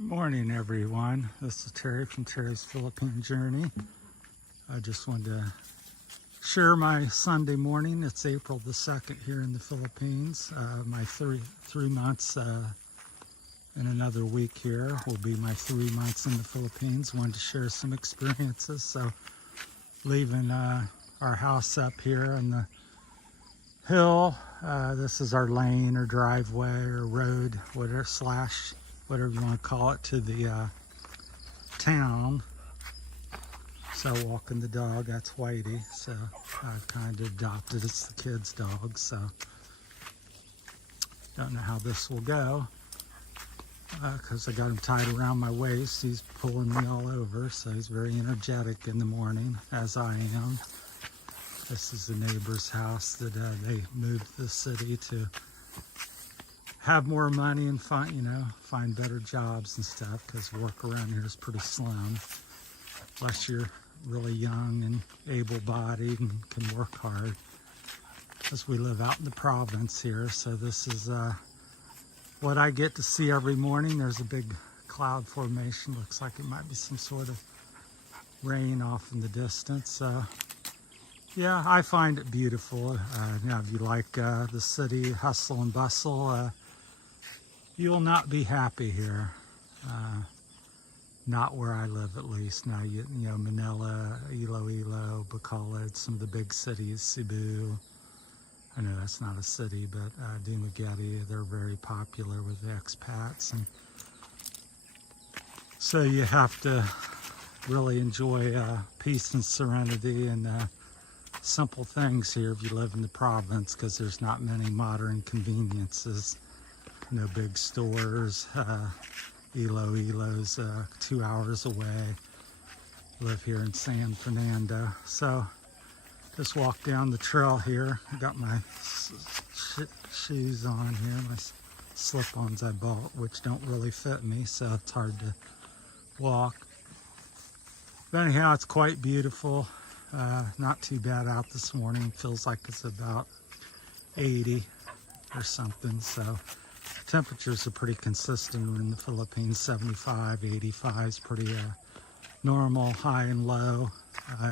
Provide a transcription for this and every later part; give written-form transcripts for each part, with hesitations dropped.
Morning, everyone. This is Terry from Terry's Philippine Journey. I just wanted to share my Sunday morning. It's April the 2nd here in the Philippines. My three months in another week here will be my 3 months in the Philippines. Wanted to share some experiences. So leaving our house up here on the hill. This is our lane or driveway or road, whatever whatever you want to call it, to the town. So walking the dog, that's Whitey. So I've kind of adopted, it's the kid's dog. So don't know how this will go because I got him tied around my waist. He's pulling me all over, so he's very energetic in the morning, as I am. This is the neighbor's house that they moved to the city to have more money and find better jobs and stuff, because work around here is pretty slim unless you're really young and able-bodied and can work hard, because we live out in the province here. So this is what I get to see every morning. There's a big cloud formation. Looks like it might be some sort of rain off in the distance. Yeah, I find it beautiful. If you like the city hustle and bustle, you'll not be happy here. Not where I live, at least. Now, you know, Manila, Iloilo, Bacolod, some of the big cities, Cebu. I know that's not a city, but Dumaguete, they're very popular with the expats. And so you have to really enjoy peace and serenity and simple things here if you live in the province, because there's not many modern conveniences. No big stores. Iloilo's 2 hours away. Live here in San Fernando. So just walk down the trail here. I got my shoes on here, my slip-ons I bought, which don't really fit me, so it's hard to walk. But anyhow, it's quite beautiful. Not too bad out this morning. Feels like it's about 80 or something. So temperatures are pretty consistent in the Philippines. 75, 85 is pretty normal, high and low.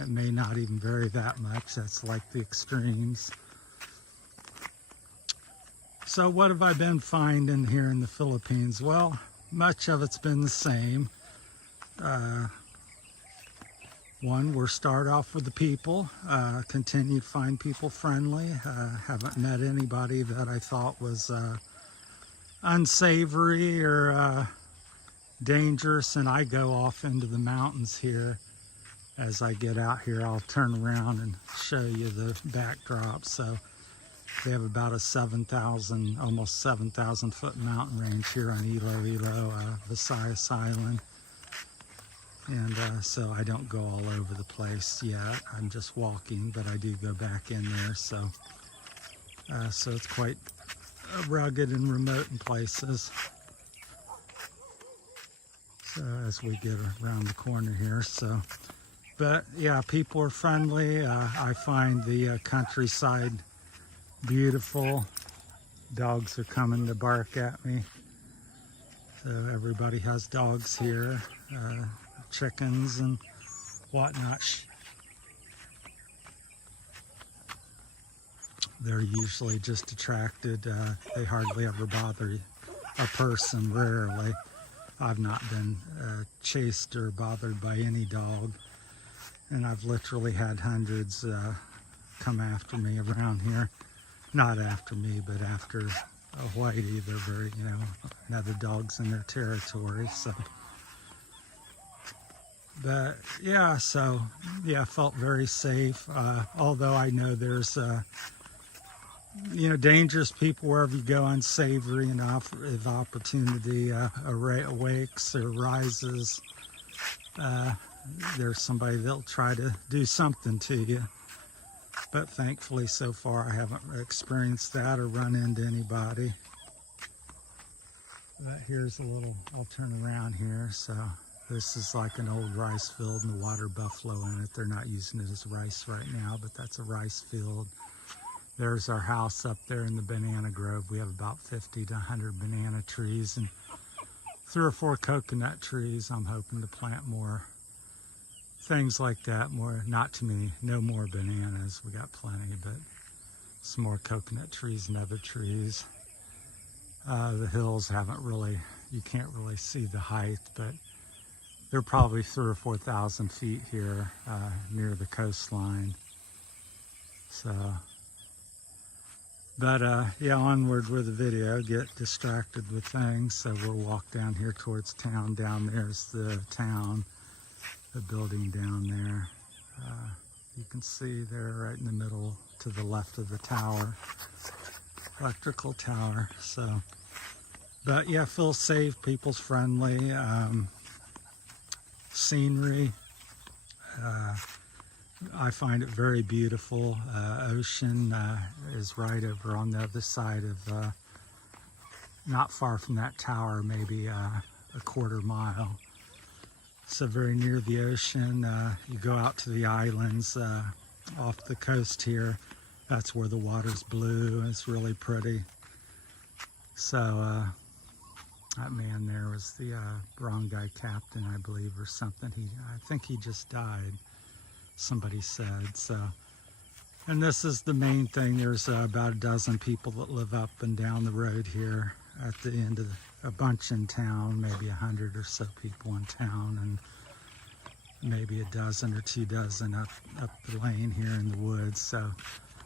It may not even vary that much. That's like the extremes. So what have I been finding here in the Philippines? Well, much of it's been the same. One, we'll start off with the people. Continue to find people friendly. Haven't met anybody that I thought was unsavory or dangerous. And I go off into the mountains here. As I get out here, I'll turn around and show you the backdrop. So they have about a 7,000, almost 7,000 foot mountain range here on Iloilo, Visayas Island. And so I don't go all over the place yet. I'm just walking, but I do go back in there. So it's quite rugged and remote in places. So as we get around the corner here, but yeah, people are friendly. I find the countryside beautiful. Dogs are coming to bark at me. So everybody has dogs here. Chickens and whatnot. They're usually just attracted. They hardly ever bother a person, rarely. I've not been chased or bothered by any dog. And I've literally had hundreds come after me around here. Not after me, but after a Whitey. They're very, another dog's in their territory, so. But yeah, I felt very safe. Although I know there's, dangerous people wherever you go, unsavory, and if opportunity awakes or rises, there's somebody that'll try to do something to you. But thankfully, so far, I haven't experienced that or run into anybody. But here's a little, I'll turn around here, so. This is like an old rice field and the water buffalo in it. They're not using it as rice right now, but that's a rice field. There's our house up there in the banana grove. We have about 50 to 100 banana trees and 3 or 4 coconut trees. I'm hoping to plant more things like that. More, not too many, no more bananas. We got plenty, but some more coconut trees and other trees. The hills haven't really, you can't really see the height, but they're probably 3,000 or 4,000 feet here near the coastline. So, but yeah, onward with the video. Get distracted with things. So we'll walk down here towards town. Down there's the town, the building down there. You can see there right in the middle to the left of the tower, electrical tower. So, but yeah, feels safe, people's friendly, scenery. I find it very beautiful. Ocean is right over on the other side of, not far from that tower, maybe a quarter mile. So very near the ocean. You go out to the islands off the coast here. That's where the water's blue. It's really pretty. So that man there was the barangay captain, I believe, or something. I think he just died, somebody said. So, and this is the main thing. There's about a dozen people that live up and down the road here. At the end of a bunch in town, maybe 100 or so people in town, and maybe a dozen or 2 dozen up the lane here in the woods. So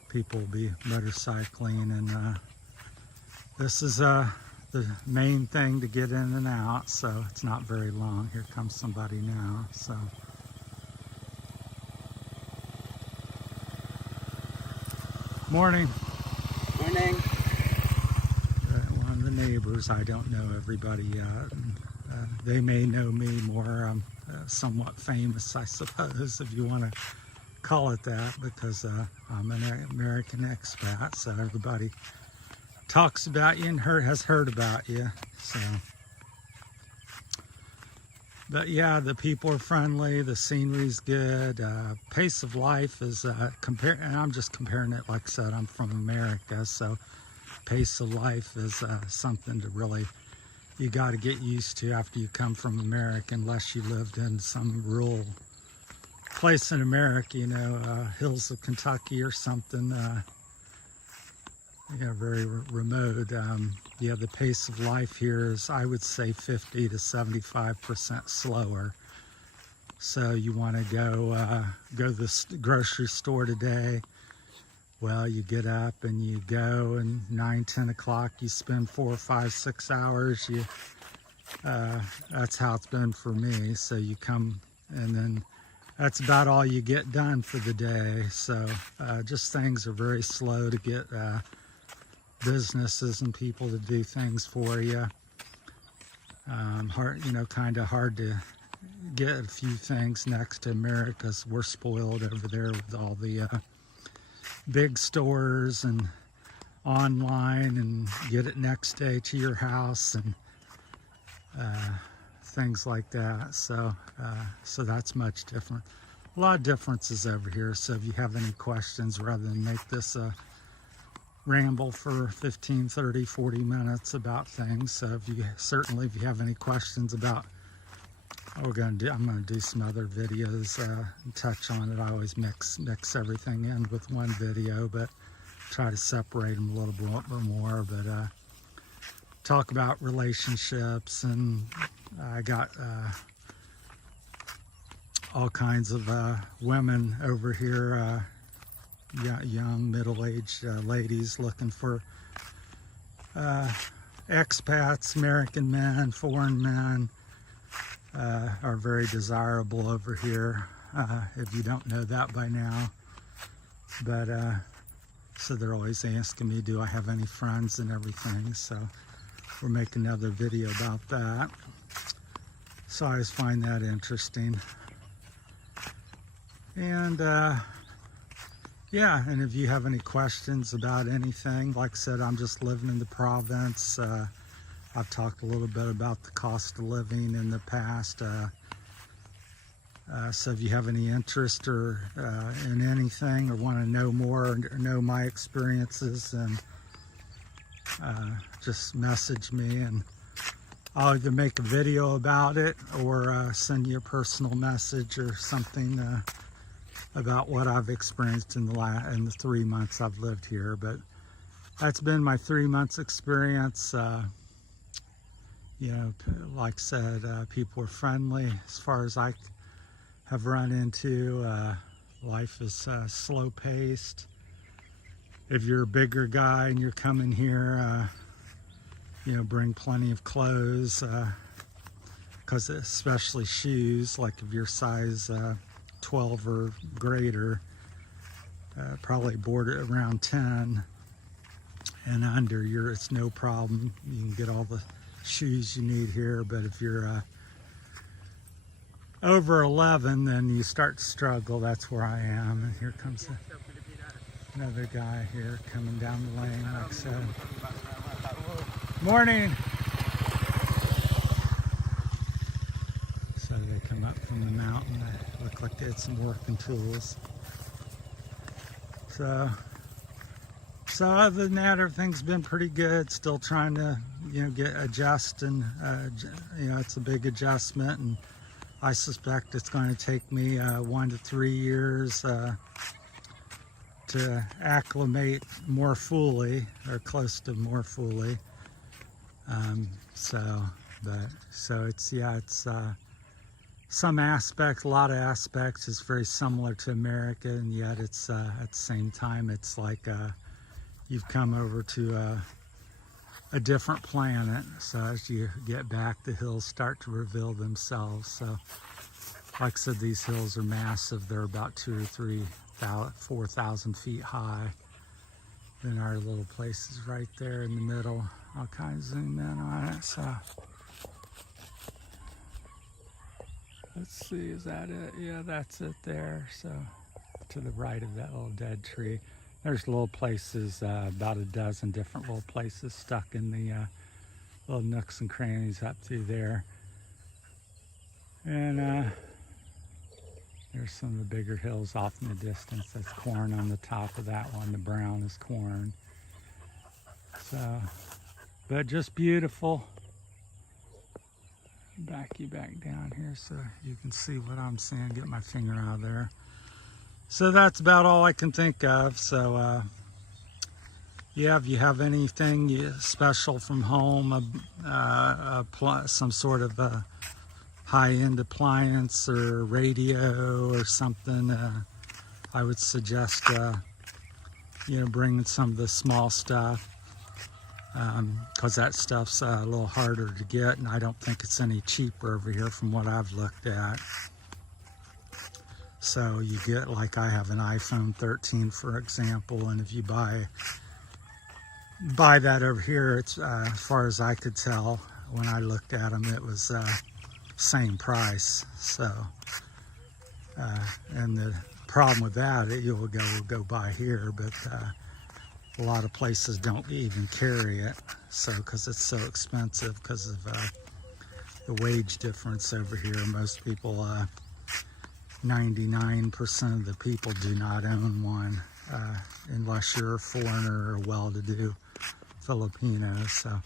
people will be motorcycling, and this is the main thing to get in and out. So it's not very long. Here comes somebody now. So morning. Morning. One of the neighbors. I don't know everybody yet. They may know me more. I'm somewhat famous, I suppose, if you want to call it that, because I'm an American expat, so everybody talks about you and has heard about you. So, but yeah, the people are friendly, the scenery's good, pace of life is and I'm just comparing it, like I said, I'm from America, so pace of life is something to really, you got to get used to after you come from America, unless you lived in some rural place in America, you know, hills of Kentucky or something, you know, very remote. Yeah, the pace of life here is, I would say, 50 to 75% slower. So you want to go to the grocery store today. Well, you get up and you go, and 9, 10 o'clock, you spend 4, 5, 6 hours. That's how it's been for me. So you come, and then that's about all you get done for the day. So just things are very slow to get businesses and people to do things for you. Hard, you know, kind of hard to get a few things next to America's. We're spoiled over there with all the big stores and online, and get it next day to your house, and things like that. So so that's much different. A lot of differences over here. So if you have any questions, rather than make this a ramble for 15, 30, 40 minutes about things, so if you have any questions about I'm going to do some other videos and touch on it. I always mix everything in with one video, but try to separate them a little bit more. But talk about relationships, and I got all kinds of women over here, young middle-aged ladies looking for expats, American men, foreign men. Are very desirable over here, if you don't know that by now. But so they're always asking me, do I have any friends and everything. So we'll make another video about that. So I always find that interesting. And yeah, and if you have any questions about anything, like I said, I'm just living in the province. I've talked a little bit about the cost of living in the past. So if you have any interest or in anything, or want to know more, or know my experiences, then just message me, and I'll either make a video about it or send you a personal message or something about what I've experienced in the 3 months I've lived here. But that's been my 3 months experience. You know, like I said, people are friendly as far as I have run into. Life is slow paced. If you're a bigger guy and you're coming here, you know, bring plenty of clothes, because especially shoes, like if you're size 12 or greater, probably border around 10 and under, it's no problem. You can get all the shoes you need here. But if you're over 11, then you start to struggle. That's where I am. And here comes another guy here coming down the lane, like I said. Morning. So they come up from the mountain. They look like they had some working tools. So other than that, everything's been pretty good. Still trying to, you know, adjust, and you know, it's a big adjustment, and I suspect it's going to take me 1 to 3 years to acclimate more fully, or close to more fully. So it's, yeah, it's some aspects, a lot of aspects is very similar to America, and yet it's at the same time, it's like you've come over to a different planet. So as you get back, the hills start to reveal themselves. So like I said, these hills are massive. They're about 2,000 or 4,000 feet high. Then our little place is right there in the middle. I'll kind of zoom in on it. So let's see, is that it? Yeah, that's it there. So to the right of that little dead tree. There's little places, about a dozen different little places stuck in the little nooks and crannies up through there. And there's some of the bigger hills off in the distance. That's corn on the top of that one. The brown is corn. So, but just beautiful. Back you back down here so you can see what I'm seeing. Get my finger out of there. So that's about all I can think of. So yeah, if you have anything special from home, some sort of high-end appliance or radio or something, I would suggest you know, bringing some of the small stuff, because that stuff's a little harder to get, and I don't think it's any cheaper over here from what I've looked at. So you get, like I have an iPhone 13, for example, and if you buy that over here, it's as far as I could tell when I looked at them, it was same price. So and the problem with that, you'll go buy here, but a lot of places don't even carry it, so because it's so expensive because of the wage difference over here. Most people, 99% of the people do not own one, unless you're a foreigner or well-to-do Filipino. So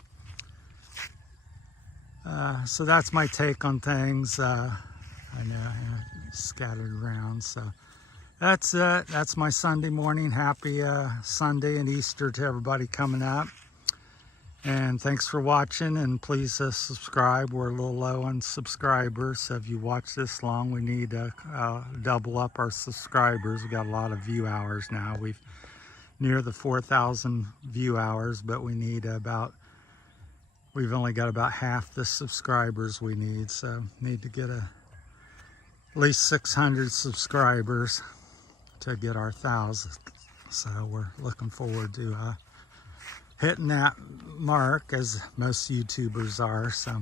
that's my take on things. I know I'm scattered around. So that's it. That's my Sunday morning. Happy Sunday and Easter to everybody coming up. And thanks for watching, and please subscribe. We're a little low on subscribers, so if you watch this long, we need to double up our subscribers. We got a lot of view hours now. We've near the 4,000 view hours, but we need we've only got about half the subscribers we need, so need to get at least 600 subscribers to get our 1,000. So we're looking forward to hitting that mark, as most YouTubers are. So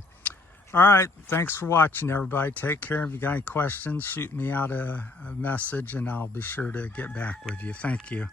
all right, thanks for watching, everybody. Take care. If you got any questions, shoot me out a message and I'll be sure to get back with you. Thank you.